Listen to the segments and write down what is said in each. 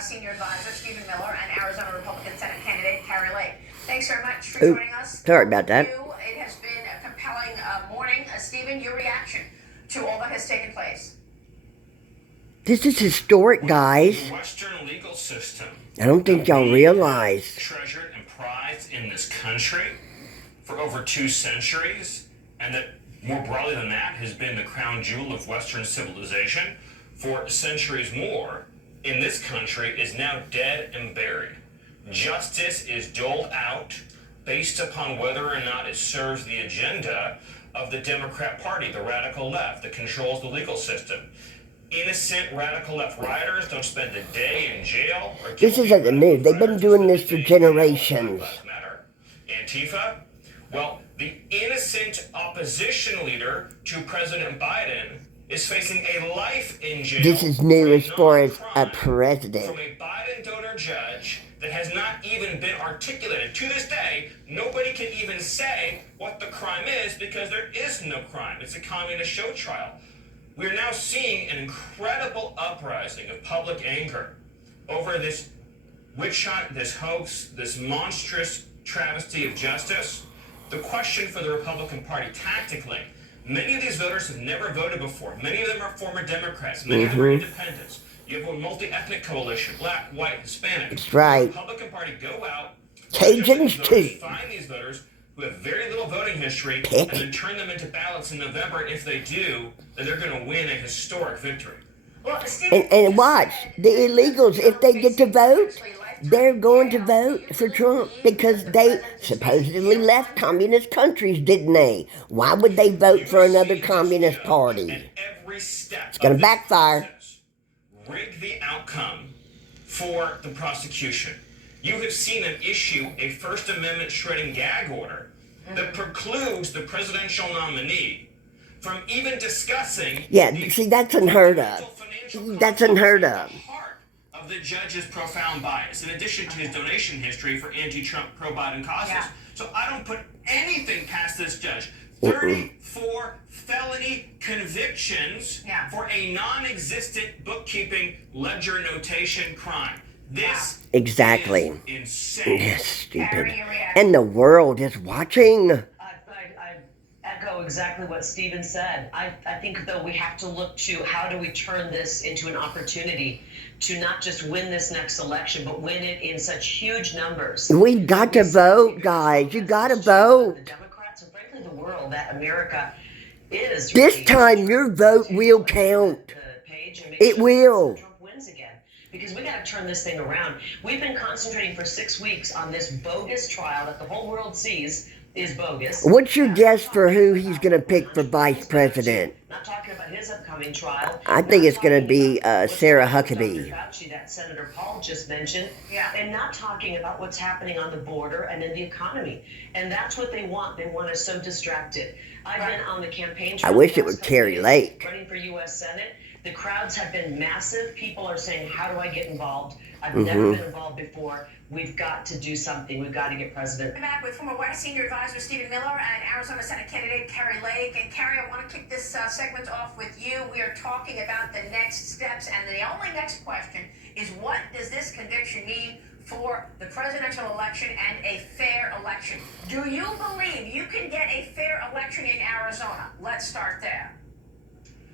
Senior Advisor Stephen Miller and Arizona Republican Senate candidate Kari Lake. Thanks very much for joining us. Sorry about that. It has been a compelling morning. Stephen, your reaction to all that has taken place? This is historic, guys. The Western legal system. I don't think y'all realize. Treasured and prized in this country for over 2 centuries, and that more broadly than that has been the crown jewel of Western civilization for centuries more in this country is now dead and buried. Justice is doled out based upon whether or not it serves the agenda of the Democrat Party, the radical left, that controls the legal system. Innocent radical left rioters don't spend a day in jail. This isn't the news. They've been doing this for generations. Antifa? Well, the innocent opposition leader to President Biden is facing a life in jail. This is new as far as a president. From a Biden donor judge that has not even been articulated. To this day, nobody can even say what the crime is because there is no crime. It's a communist show trial. We're now seeing an incredible uprising of public anger over this witch hunt, this hoax, this monstrous travesty of justice. The question for the Republican Party tactically, many of these voters have never voted before. Many of them are former Democrats. Many of them are independents. You have a multi-ethnic coalition, black, white, Hispanic. That's right. The Republican Party go out, Cajuns too. find these voters who have very little voting history, Pick. and then turn them into ballots in November. If they do, then they're going to win a historic victory. Well, And watch, the illegals, if they get to vote, they're going to vote for Trump because they supposedly left communist countries, didn't they? Why would they vote for another communist party? It's gonna backfire. Rig the outcome for the prosecution. You have seen them issue a First Amendment shredding gag order that precludes the presidential nominee from even discussing. Yeah, see, that's unheard of. That's unheard of. Of the judge's profound bias, in addition to his donation history for anti-Trump, pro-Biden causes. Yeah. So I don't put anything past this judge. 34 felony convictions for a non-existent bookkeeping ledger notation crime. This Exactly. is insane. Yes, stupid. And the world is watching. I echo exactly what Stephen said. I think, though, we have to look to how do we turn this into an opportunity to not just win this next election, but win it in such huge numbers. We've got to vote, guys. You got to vote. The Democrats and frankly the world that America is. This time your vote will count. It will. Trump wins again. Because we got to turn this thing around. We've been concentrating for 6 weeks on this bogus trial that the whole world sees is bogus. What's your guess for who he's going to pick for vice president? Not talking about his upcoming trial. I think it's going to be Sarah Huckabee. Fauci, that Senator Paul just mentioned. Yeah. And not talking about what's happening on the border and in the economy. And that's what they want. They want us so distracted. I've been on the campaign trail. I wish it was Kari Lake. Running for U.S. Senate. The crowds have been massive. People are saying, how do I get involved? I've never been involved before. We've got to do something. We've got to get president. I'm back with former White House Senior Advisor Stephen Miller and Arizona Senate candidate Kari Lake. And Kari, I want to kick this segment off with you. We are talking about the next steps, and the only next question is, what does this conviction mean for the presidential election and a fair election? Do you believe you can get a fair election in Arizona? Let's start there.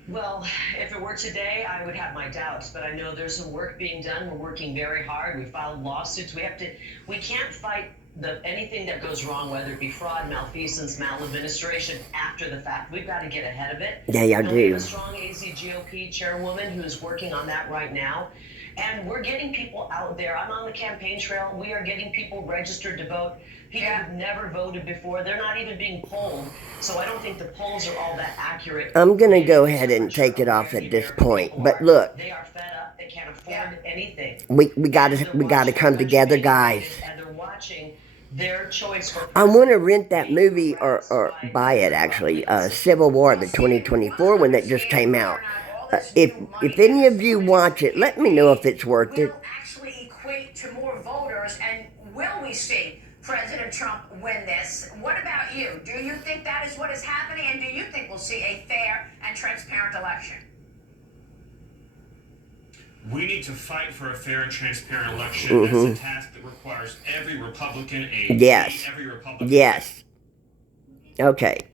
Well, if it were today, I would have my doubts, but I know there's some work being done. We're working very hard. We filed lawsuits. We can't fight anything that goes wrong, whether it be fraud, malfeasance, maladministration, after the fact. We've got to get ahead of it. Yeah, y'all We have do. a strong AZ GOP chairwoman who's working on that right now. And we're getting people out there. I'm on the campaign trail. We are getting people registered to vote. People who've never voted before. They're not even being polled. So I don't think the polls are all that accurate. I'm going to go ahead and take it off at this point. But look, They are fed up. They can't afford anything. we got to come together, guys. And they're watching their choice for. I want to rent that movie or buy it actually. Civil War, the 2024 one that just came out. If any of you watch it, let me know if it's worth it. Will actually equate to more voters, and will we see President Trump win this? What about you? Do you think that is what is happening, and do you think we'll see a fair and transparent election? We need to fight for a fair and transparent election. That's a task that requires every Republican, Yes. every Republican. Yes. Okay.